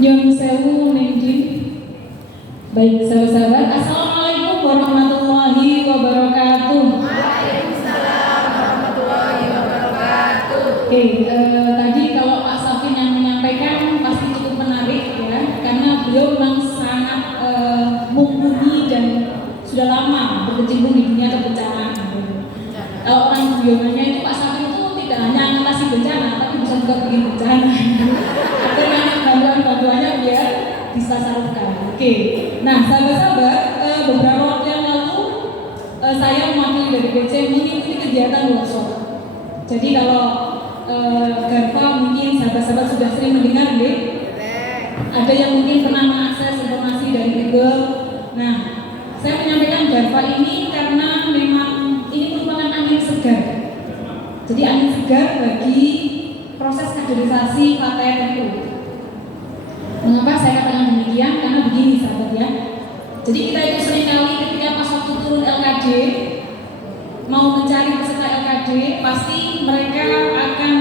Nyun sewu Nindin. Baik sahabat-sahabat, Assalamualaikum warahmatullahi wabarakatuh. Waalaikumsalam warahmatullahi wabarakatuh. Oke, tadi kalau Pak Safin yang menyampaikan pasti cukup menarik ya, karena beliau memang sangat mumpuni dan sudah lama berkecimpung di dunia kebencanaan. Kalau orang bionya itu Pak Safin itu tidak hanya mengatasi bencana, tapi bisa juga bikin bencana. Agar bantuan-bantuannya biar bisa salurkan. Oke, nah sahabat-sahabat, beberapa waktu yang lalu saya mewakili dari BC mengikuti kegiatan workshop. Jadi kalau Garfa mungkin sahabat-sahabat sudah sering mendengar deh. Ada yang mungkin pernah mengakses informasi dari Google. Nah, saya menyampaikan Garfa ini karena memang ini merupakan angin segar. Jadi angin segar bagi proses kaderisasi Fatayat itu. Mengapa saya katakan demikian? Karena begini sahabat ya. Jadi kita itu seringkali ketika pas waktu turun LKD mau mencari peserta LKD, pasti mereka akan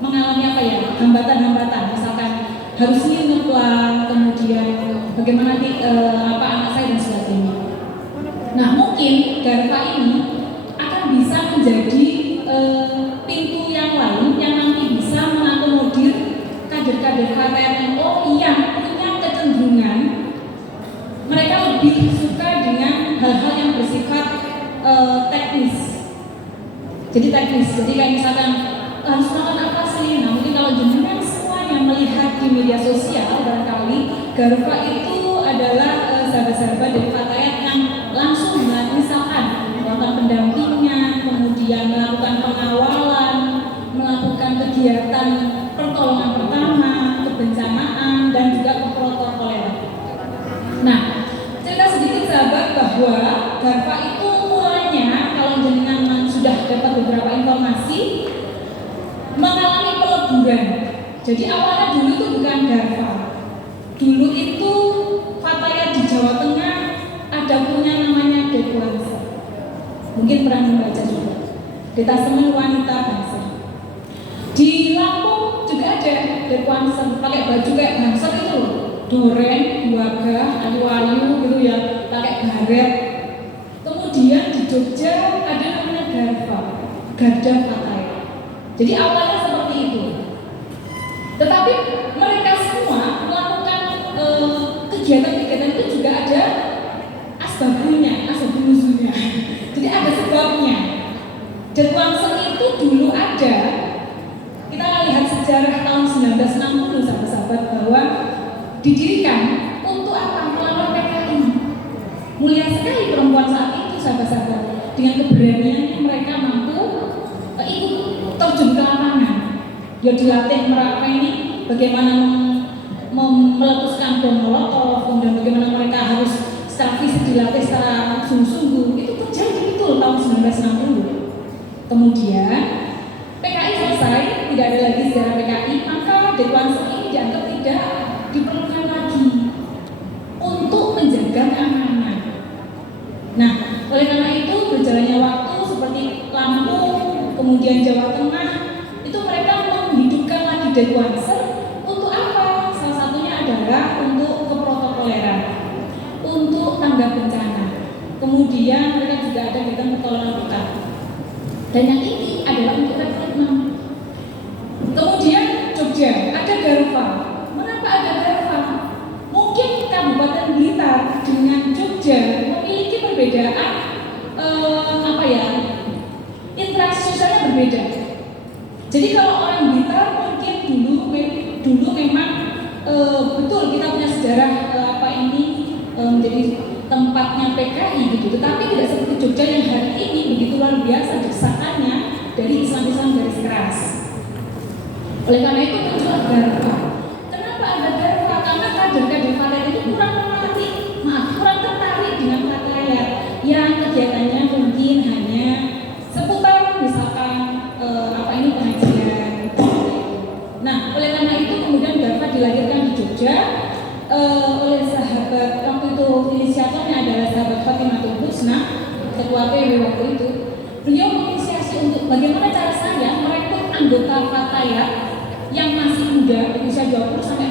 mengalami apa ya, hambatan-hambatan. Misalkan harus nyumplan, kemudian bagaimana anak saya dan sebagainya. Nah mungkin Garfa ini akan bisa menjadi pintu yang lain yang nanti bisa mengakomodir kader-kader KTNO yang punya kecenderungan mereka lebih suka dengan hal-hal yang bersifat teknis. Jadi teknis, jadi kayak misalkan harus melakukan apa sih? Nah mungkin kalau jenengan semuanya melihat di media sosial barangkali Garfa itu adalah sahabat-sahabat dari Fatayat yang langsung misalkan melakukan pendampingan, kemudian melakukan pengawalan, melakukan kegiatan pertolongan pertama, kebencanaan, dan juga keprotokoleran. Nah, cerita sedikit sahabat bahwa Garfa itu mulanya kalau jenengan sudah dapat beberapa informasi mengalami peleburan. Jadi awalnya dulu itu bukan Garfa. Dulu itu Fatayat di Jawa Tengah ada punya namanya Dekwansa. Mungkin pernah membaca juga. Detasemen Wanita Bangsa. Di Lampung juga ada Dekwansa pakai baju kayak Bangsa itu, doren, wagah, ayu-ayu gitu ya, pakai baret. Kemudian di Jogja ada namanya Garfa, Garda Fatayat. Jadi awalnya seperti itu. Tetapi mereka semua melakukan kegiatan-kegiatan itu juga ada asbabunnya, asbabunuzulnya. Jadi ada sebabnya. Dekwansa itu dulu ada. Kita lihat sejarah tahun 1960 sahabat-sahabat bahwa didirikan untuk apa? Melawan PKI. Mulia sekali perempuan saat itu sahabat-sahabat, dengan keberaniannya mereka mampu ikut terjun ke lapangan. Ya dilatih mereka ini bagaimana meletuskan bom molotov, dan bagaimana mereka harus secara fisik dilatih secara sungguh-sungguh. Itu terjadi betul tahun 1960. Kemudian PKI selesai, tidak ada lagi sejarah PKI, maka Dekwansa ini dianggap tidak diperlukan lagi untuk menjaga keamanan. Nah, oleh karena itu berjalannya waktu seperti Lampung, kemudian Jawa Tengah, itu mereka menghidupkan lagi Dekwansa untuk apa? Salah satunya adalah untuk keprotokoleran, untuk tanggap bencana. Kemudian mereka juga ada kegiatan pertolongan pertama. Dan yang ini adalah untuk rekrutmen. Kemudian Jogja ada Garfa. Mengapa ada Garfa? Mungkin Kabupaten Blitar dengan Jogja memiliki perbedaan interaksi sosialnya berbeda. Jadi kalau orang Blitar mungkin dulu memang betul kita punya sejarah menjadi tempatnya PKI gitu. Tetapi tidak seperti Jogja yang hari ini begitu luar biasa desakannya dari Islam-Islam garis keras. Oleh karena itu muncullah Garfa. Kenapa ada Garfa? Karena kader-kader Fatayat itu kurang tertarik dengan Fatayat yang kegiatannya mungkin hanya seputar misalkan pengajian. Nah, oleh karena itu kemudian Garfa dilahirkan di Jogja oleh sahabat waktu itu, inisiatornya adalah sahabat Fatimah Husna, ketua PW waktu itu. Beliau menginisiasi untuk bagaimana cara saya merekrut anggota Fatayat yang masih muda, usia 20 sampai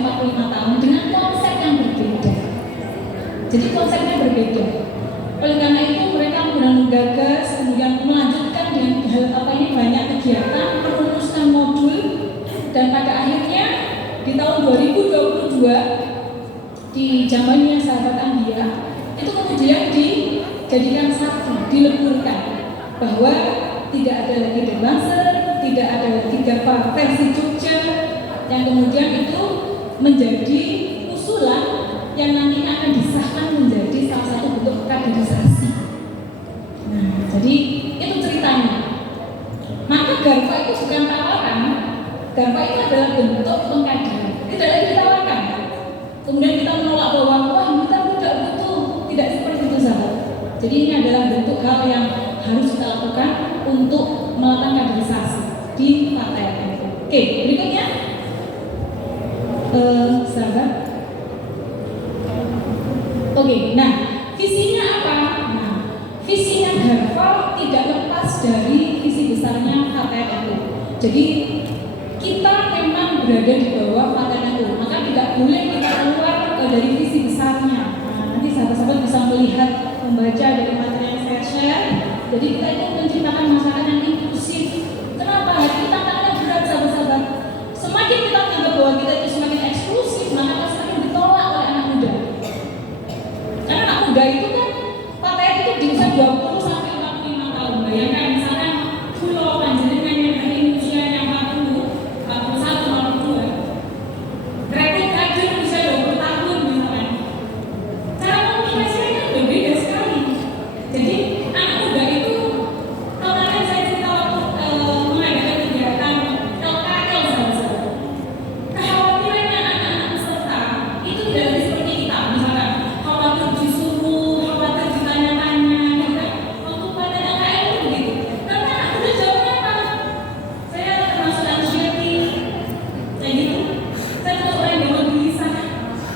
Jadi konsepnya berbeda. Oleh karena itu mereka menggagas, kemudian melanjutkan dengan banyak kegiatan, merumuskan modul, dan pada akhirnya di tahun 2022 di zamannya sahabat Andia itu kemudian dijadikan satu, dileburkan bahwa tidak ada lagi Denbanser, tidak ada lagi Garfa versi Jogja, yang kemudian itu menjadi usulan yang nantinya akan disahkan menjadi salah satu bentuk kaderisasi. Nah, jadi itu ceritanya. Maka Garfa itu bukan tawaran, Garfa itu adalah bentuk pengkaderan. Tidak lagi ditawarkan. Kemudian kita menolak bahwa wah kita tidak butuh, tidak seperti itu sahabat. Jadi ini adalah bentuk hal yang harus kita lakukan untuk melakukan kaderisasi di partai. Oke, berikutnya sahabat. Oke, nah visinya apa? Nah, visinya Garfa tidak lepas dari visi besarnya KTNU. Jadi kita memang berada di bawah KTNU, maka tidak boleh kita keluar dari visi besarnya. Nah, nanti sahabat-sahabat bisa melihat, membaca dari materi yang saya share. Jadi kita ingin menciptakan masyarakat yang inklusif. Kenapa? Hari ini tantangannya berat sahabat-sahabat. Semakin kita menganggap bahwa kita itu semakin eksklusif, maka kita semakin ditolak oleh anak muda. Karena anak muda itu kan KTN itu di usia 20 sampai 45 tahun. Bayangkan misalkan pulau Panjenengan yang hari ini usianya 40, 41, 42. Rekrut kader usia 20 tahun misalkan. Cara komunikasinya kan berbeda sekali. Jadi anak muda itu, kalau kalian saya cerita waktu mengadakan kegiatan LKL sahabat-sahabat, kekhawatirannya anak-anak peserta itu tidak lagi seperti kita, misalkan khawatir disuruh, khawatir ditanya-tanya, gitu kan. Waktu pada LKL itu begitu. Karena anak muda jawabnya apa? Saya termasuk anxiety, kayak gitu. Saya termasuk orang yang gampang gelisah.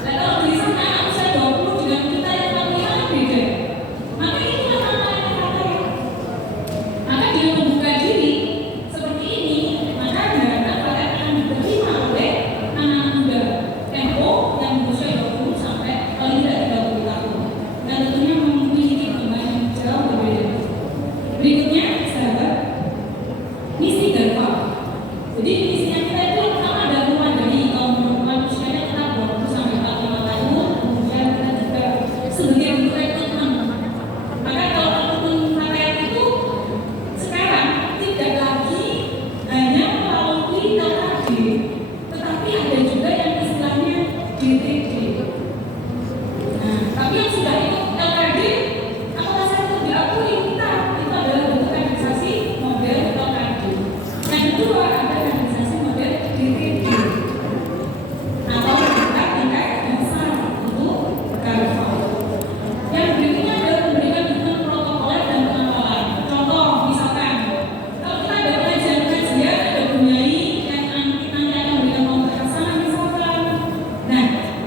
Nah kalau gelisah anak usia 20 dengan kita yang 45 kan beda. Maka itulah tantangan KTN. Maka dengan membuka diri seperti ini, maka diharapkan KTN akan diterima oleh anak-anak muda Tempo yang berusia 20 sampai paling tidak 30 tahun. Dan tentunya memiliki perkembangan yang jauh berbeda. Berikutnya, sahabat, misi Garfa. Jadi misinya kita itu yang pertama adalah mewadahi kaum manusianya kita 20 sampai 45 tahun, kemudian kita juga sebagai bentuk rekrutmen. Maka kalau rekrutmen KTN itu sekarang tidak lagi hanya melalui LKD, tetapi ada juga yang istilahnya DTD. Nah, tapi yang sudah ikut LKD, apakah saya itu diakui? Kita itu adalah bentuk kaderisasi model LKD. Yang kedua ada kaderisasi model DTD atau tingkat dasar untuk Garfa. Yang berikutnya adalah memberikan dukungan protokoler dan pengawalan. Contoh, misalkan kalau kita ada pengajian-pengajian, ada bunyai yang nanti akan memberikan uang ke sana misalkan. Nah, itu kita akan memberikan dukungan protokoler dan pengawalan. Yang ketiga adalah memberikan dukungan protokoler dan pengawalan. Contoh, misalkan kalau kita ada pengajian-pengajian, ada bunyai yang nanti akan memberikan uang ke sana misalkan. Nah, itu kita akan memberikan dukungan protokoler dan pengawalan. Yang keempat adalah memberikan dukungan protokoler dan pengawalan.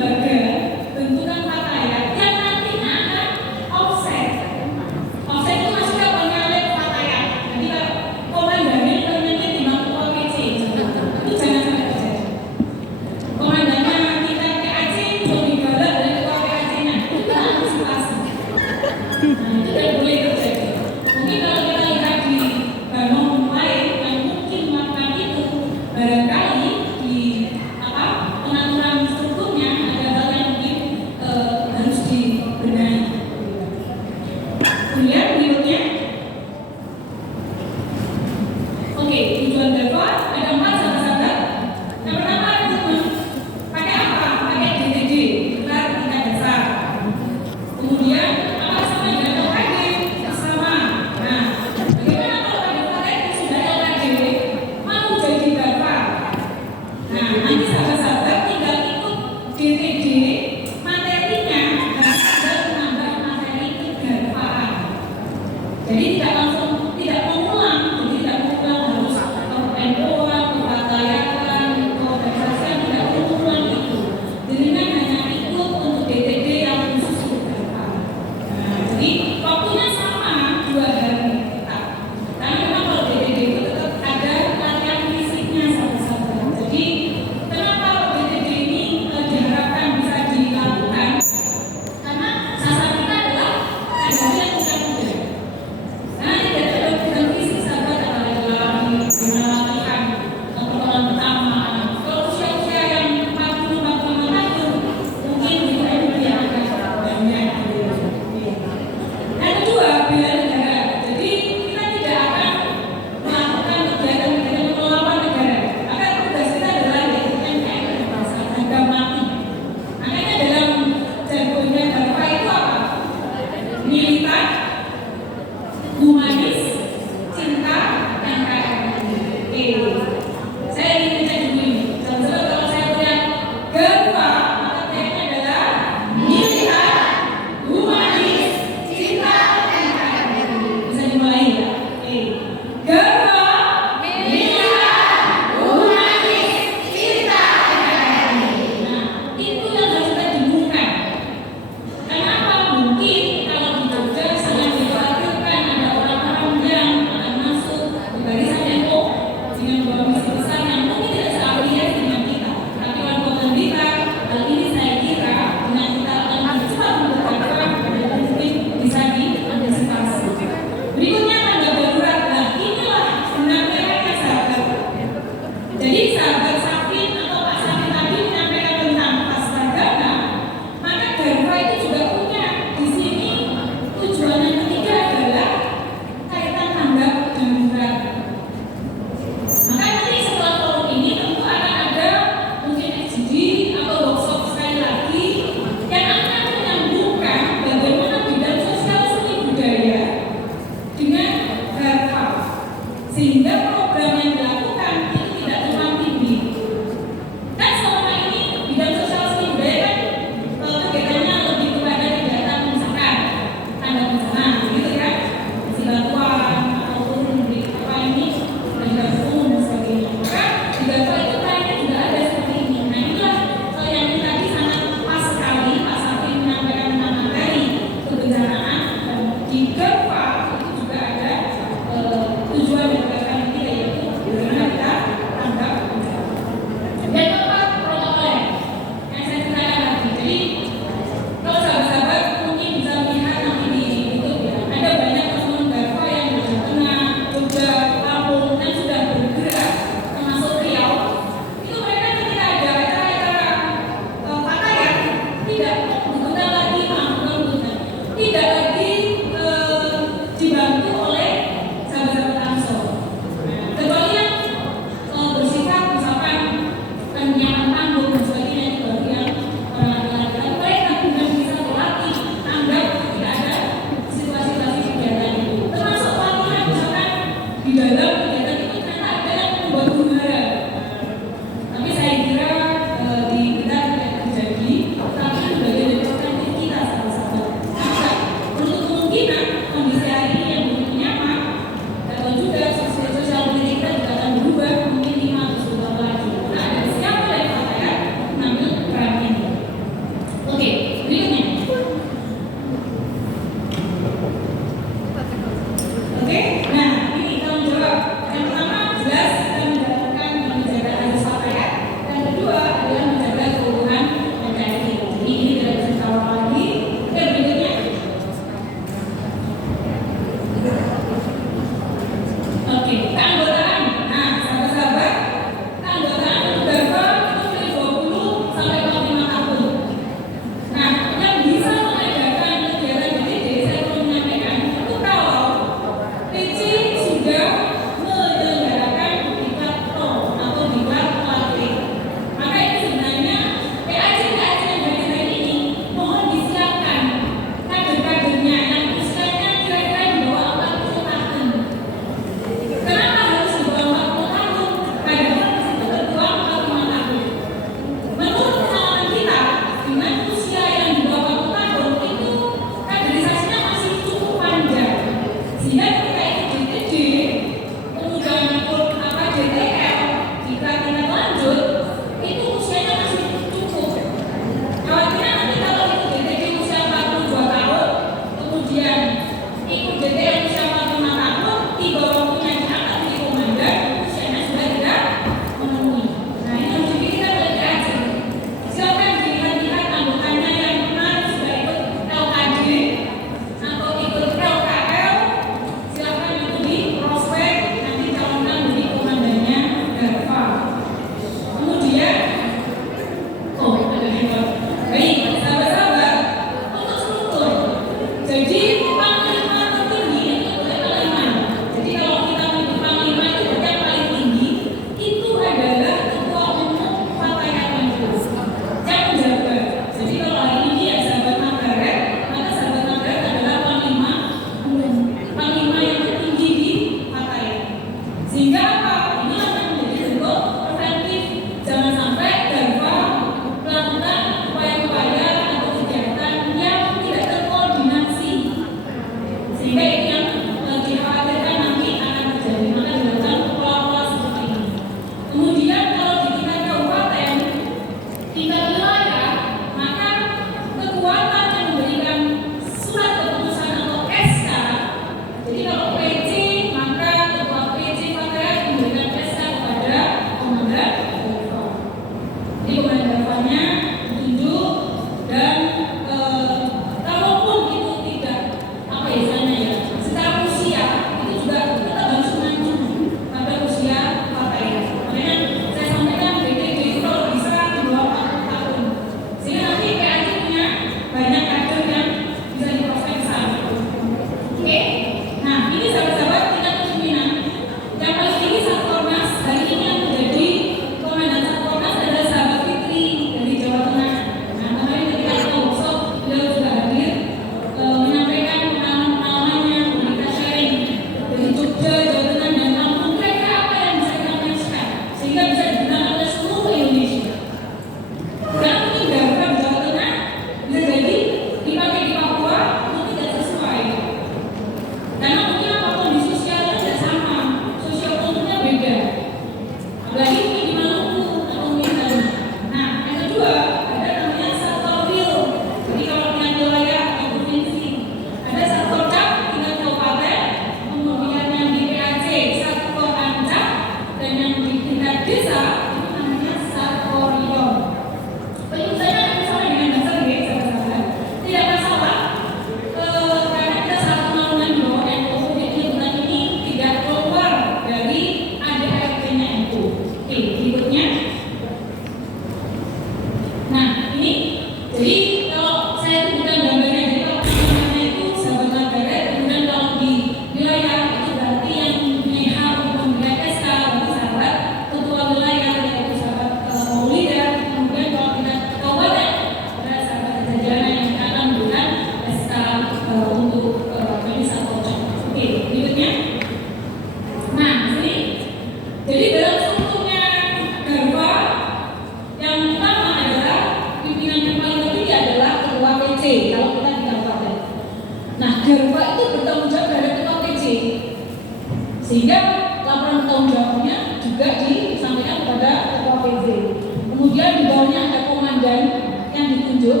komandan yang ditunjuk.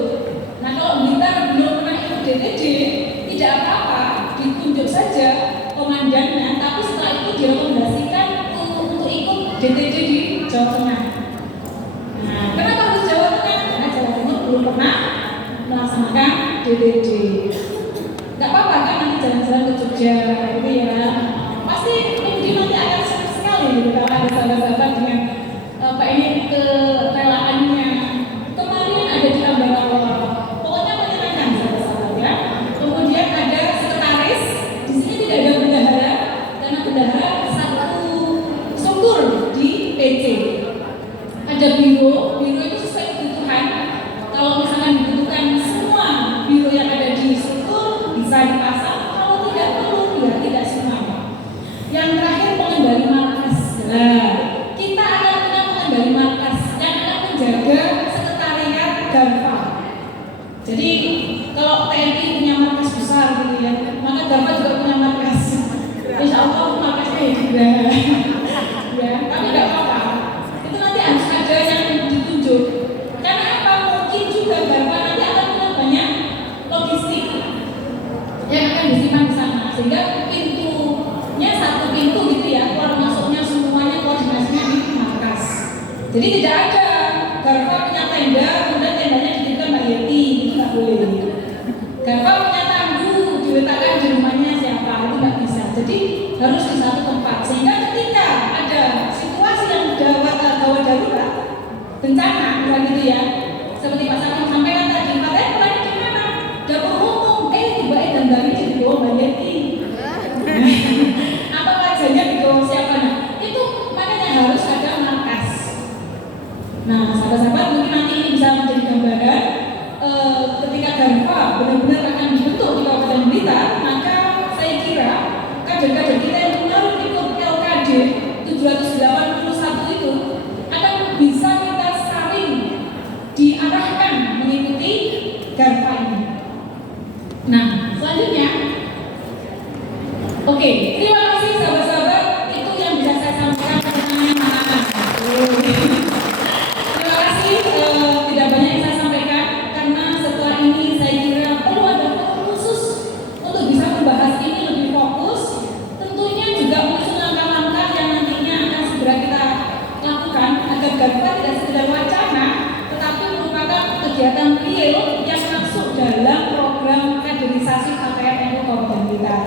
Nah kalau Blitar belum pernah ikut DTD, tidak apa-apa, ditunjuk saja komandannya, tapi setelah itu direkomendasikan untuk ikut DTD di Jawa Tengah. Nah, kenapa harus Jawa Tengah? Karena Jawa Timur belum pernah melaksanakan DTD. Nggak apa-apa kan nanti jalan-jalan ke Jogja gitu ya. Pasti mungkin nanti akan senang sekali gitu kalau ada sahabat-sahabat dengan ini kerelaannya. Kemarin ada di Ambarawa, pokoknya menyenangkan sahabat-sahabat ya. Kemudian ada sekretaris, di sini tidak ada bendahara karena bendahara satu struktur di PC. Ada biro itu sesuai kebutuhan. Kalau misalkan dibutuhkan semua biro yang ada di struktur bisa dipasang, kalau tidak perlu ya tidak semuanya. Yang terakhir pengendali markas. Nah, kita akan punya pengendali markas yang akan menjaga sekretariat Garfa. Jadi kalau TNI punya markas besar gitu ya, maka Garfa juga punya markas. Insya Allah markasnya juga. Ya, tapi nggak apa-apa. Itu nanti harus ada yang ditunjuk. Karena apa? Mungkin juga Garfa nanti akan punya banyak logistik yang akan disimpan di sana, sehingga pintunya satu pintu gitu ya, keluar masuknya semuanya koordinasinya di markas. Jadi tidak ada Garfa punya tenda, kemudian tendanya dititipkan Mbak Yeti, itu nggak boleh. Garfa punya tandu diletakkan di rumahnya siapa, itu nggak bisa. Jadi harus di satu tempat, sehingga ketika ada situasi yang gawat darurat, bencana, bukan gitu ya. Seperti Pak Sakum sampaikan tadi, katanya mulai di mana? Dapur umum, tiba-tiba dandangnya di bawah Mbak Yeti. Apa wajahnya di bawah siapa? Nah, itu makanya harus ada markas. Nah, sahabat-sahabat mungkin nanti ini bisa menjadi gambaran ketika Garfa benar-benar akan dibentuk di Kabupaten Blitar, maka saya kira kader-kader kita yang kemarin ikut LKD 781 itu akan bisa kita saling diarahkan mengikuti Garfa ini. Nah, selanjutnya, oke, terima kasih sahabat-sahabat, itu yang bisa saya sampaikan mengenai markas. Terima kasih, tidak banyak yang saya sampaikan karena setelah ini saya kira perlu ada forum khusus untuk bisa membahas ini lebih fokus. Tentunya juga muncul langkah-langkah yang nantinya akan segera kita lakukan agar Garfa tidak sekedar wacana, tetapi merupakan kegiatan real yang masuk dalam program kaderisasi KPM NU Kabupaten Blitar.